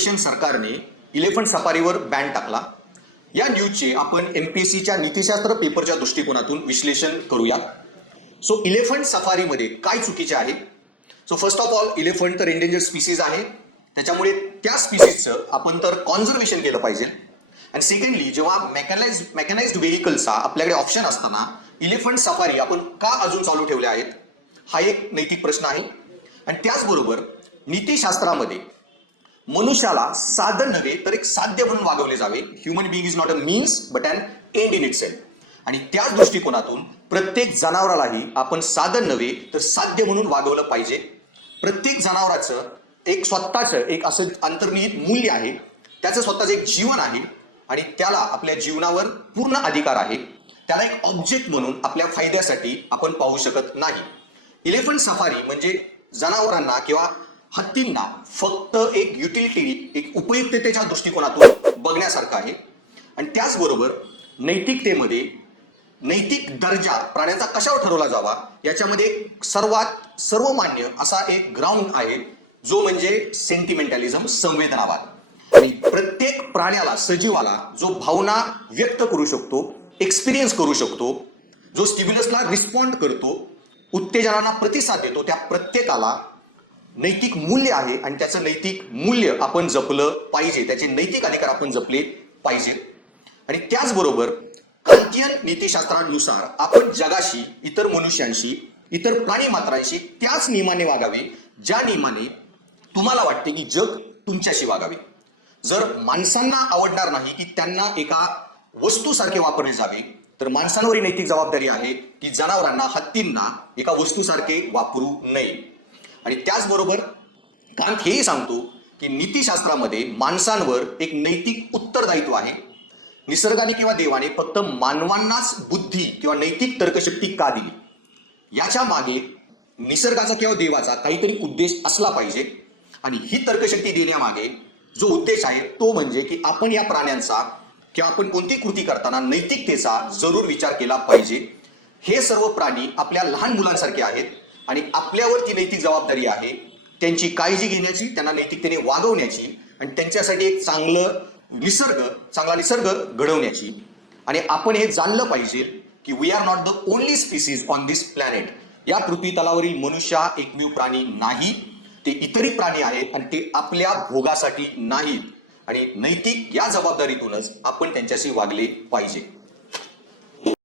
Malaysian सरकारने इलेफंट सफारीवर ban टाकला। या न्यूजचे आपण एमपीएससीच्या नीतिशास्त्र पेपरच्या दृष्टिकोनातून विश्लेषण करूया। सो इलेफंट सफारीमध्ये काय चुकीचे आहे? सो फर्स्ट ऑफ ऑल इलेफंट तर एंडेंजर स्पीसीज आहे, त्याच्यामुळे त्या स्पीसीजचं आपण तर कॉन्झर्वेशन केलं पाहिजे। आणि सेकंडली जेव्हा मेकॅनाइज्ड व्हेकल्सचा आपल्याकडे ऑप्शन असताना इलेफंट सफारी आपण का अजून चालू ठेवले आहेत, हा एक नैतिक प्रश्न आहे। आणि त्याचबरोबर नीतिशास्त्रामध्ये मनुष्याला साधन नव्हे तर एक साध्य म्हणून वागवले जावे। Human being is not a means but an end in itself. आणि त्याच दृष्टिकोनातून प्रत्येक जनावरालाही आपण साधन नव्हे तर साध्य म्हणून वागवलं पाहिजे। प्रत्येक जनावराचं एक स्वतःचं एक असं अंतर्निहित मूल्य आहे, त्याचं स्वतःचं एक जीवन आहे आणि त्याला आपल्या जीवनावर पूर्ण अधिकार आहे। त्याला एक ऑब्जेक्ट म्हणून आपल्या फायद्यासाठी आपण पाहू शकत नाही। इलेफंट सफारी म्हणजे जनावरांना किंवा हत्तींना फक्त एक युटिलिटी, एक उपयुक्ततेच्या दृष्टिकोनातून बघण्यासारखं आहे। आणि त्याचबरोबर नैतिकतेमध्ये नैतिक दर्जा प्राण्यांचा कशावर ठरवला जावा याच्यामध्ये सर्वात सर्वमान्य असा एक ग्राउंड आहे, जो म्हणजे सेंटिमेंटॅलिझम, संवेदनावाद। आणि प्रत्येक प्राण्याला, सजीवाला जो भावना व्यक्त करू शकतो, एक्सपिरियन्स करू शकतो, जो स्टिम्युलसला रिस्पॉन्ड करतो, उत्तेजनांना प्रतिसाद देतो, त्या प्रत्येकाला नैतिक मूल्य आहे आणि त्याचं नैतिक मूल्य आपण जपलं पाहिजे, त्याचे नैतिक अधिकार आपण जपले पाहिजे। आणि त्याचबरोबर कांतियन नीतिशास्त्रानुसार आपण जगाशी, इतर मनुष्यांशी, इतर प्राणी मात्रांशी त्याच नियमाने वागावे ज्या नियमाने तुम्हाला वाटते की जग तुमच्याशी वागावे। जर माणसांना आवडणार नाही की त्यांना एका वस्तूसारखे वापरले जावे, तर माणसांवर ही नैतिक जबाबदारी आहे की जनावरांना, हत्तींना एका वस्तूसारखे वापरू नये। आणि त्याचबरोबर कांत हेही सांगतो की नीतिशास्त्रामध्ये माणसांवर एक नैतिक उत्तरदायित्व आहे। निसर्गाने किंवा देवाने फक्त मानवांनाच बुद्धी किंवा नैतिक तर्कशक्ती का दिली, याच्या मागे निसर्गाचा किंवा देवाचा काहीतरी उद्देश असला पाहिजे। आणि ही तर्कशक्ती देण्यामागे जो उद्देश आहे तो म्हणजे की आपण या प्राण्यांचा किंवा आपण कोणती कृती करताना नैतिकतेचा जरूर विचार केला पाहिजे। हे सर्व प्राणी आपल्या लहान मुलांसारखे आहेत आणि आपल्यावर ती नैतिक जबाबदारी आहे त्यांची काळजी घेण्याची, त्यांना नैतिकतेने वागवण्याची आणि त्यांच्यासाठी एक चांगला निसर्ग घडवण्याची। आणि आपण हे जाणलं पाहिजे की we are not the only species on this planet. या पृथ्वी तलावरील मनुष्य हा एकमेव प्राणी नाही, ते इतरही प्राणी आहेत आणि ते आपल्या भोगासाठी नाहीत। आणि नैतिक या जबाबदारीतूनच आपण त्यांच्याशी वागले पाहिजे।